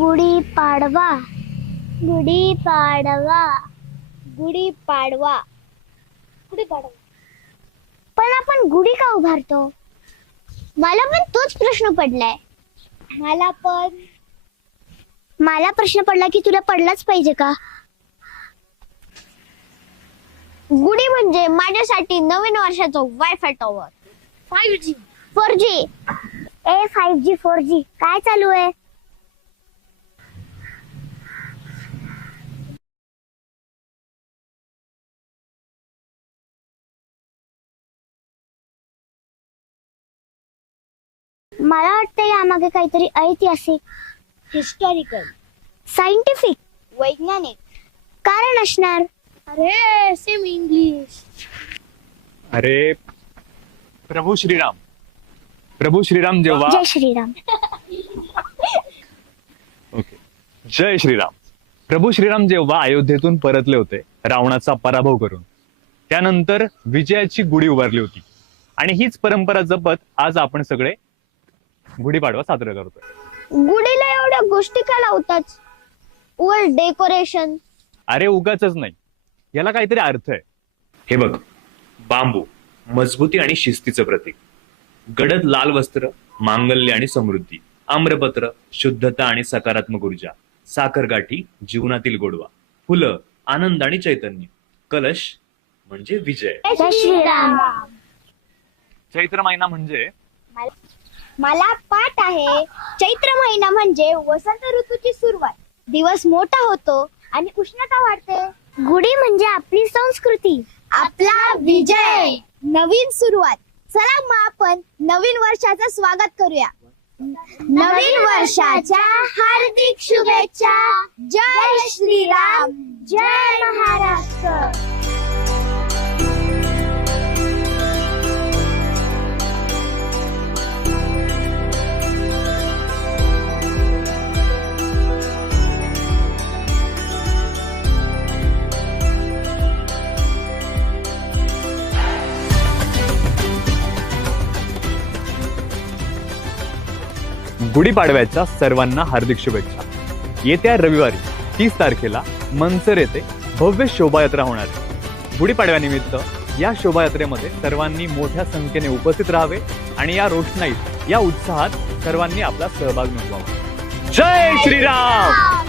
गुढीपाडवा गुढीपाडवा गुढीपाडवा गुढीपाडवा. पण आपण गुढी का उभारतो? मला पण तोच प्रश्न पडलाय. मला प्रश्न पडला की तुला पडलाच पाहिजे का? गुढी म्हणजे माझ्यासाठी नवीन वर्षाचं wifi tower. 5G 4G 5G 4G काय चालू आहे? मला वाटतं यामागे काहीतरी ऐतिहासिक, हिस्टॉरिकल, सायंटिफिक, वैज्ञानिक कारण असणार. अरे सेम इंग्लिश. अरे प्रभू श्रीराम जेव्हा जय श्रीराम. ओके जय श्रीराम. प्रभू श्रीराम जेव्हा अयोध्येतून परतले होते रावणाचा पराभव करून, त्यानंतर विजयाची गुढी उभारली होती. आणि हीच परंपरा जपत आज आपण सगळे गुढीपाडवा साजरा करतोय. गुढीला एवढ्या गोष्टी का लावतात? वर डेकोरेशन. अरे उगाचच नाही, याला काहीतरी अर्थ आहे. हे बघ, बांबू मजबूती आणि शिस्तीचं प्रतीक, गडद लाल वस्त्र मांगल्य आणि समृद्धी, आम्रपत्र शुद्धता आणि सकारात्मक ऊर्जा, साखरगाठी जीवनातील गोडवा, फुलं आनंद आणि चैतन्य, कलश म्हणजे विजय. जय श्रीराम. चैत्र महिना म्हणजे मला पाठ आहे. चैत्र महिना म्हणजे वसंत ऋतूची सुरुवात. दिवस मोठा होतो आणि उष्णता वाढते. गुढी म्हणजे आपली संस्कृती, आपला विजय, नवीन सुरुवात. चला मग आपण नवीन वर्षाचं स्वागत करूया. नवीन वर्षाच्या हार्दिक शुभेच्छा. जय श्रीराम, जय महाराष्ट्र. गुढीपाडव्याच्या सर्वांना हार्दिक शुभेच्छा. येत्या रविवारी 30 तारखेला मनसर येथे भव्य शोभायात्रा होणार आहे. गुढीपाडव्यानिमित्त या शोभायात्रेमध्ये सर्वांनी मोठ्या संख्येने उपस्थित राहावे आणि या रोषणाईत, या उत्साहात सर्वांनी आपला सहभाग नोंदवावा. जय श्रीराम.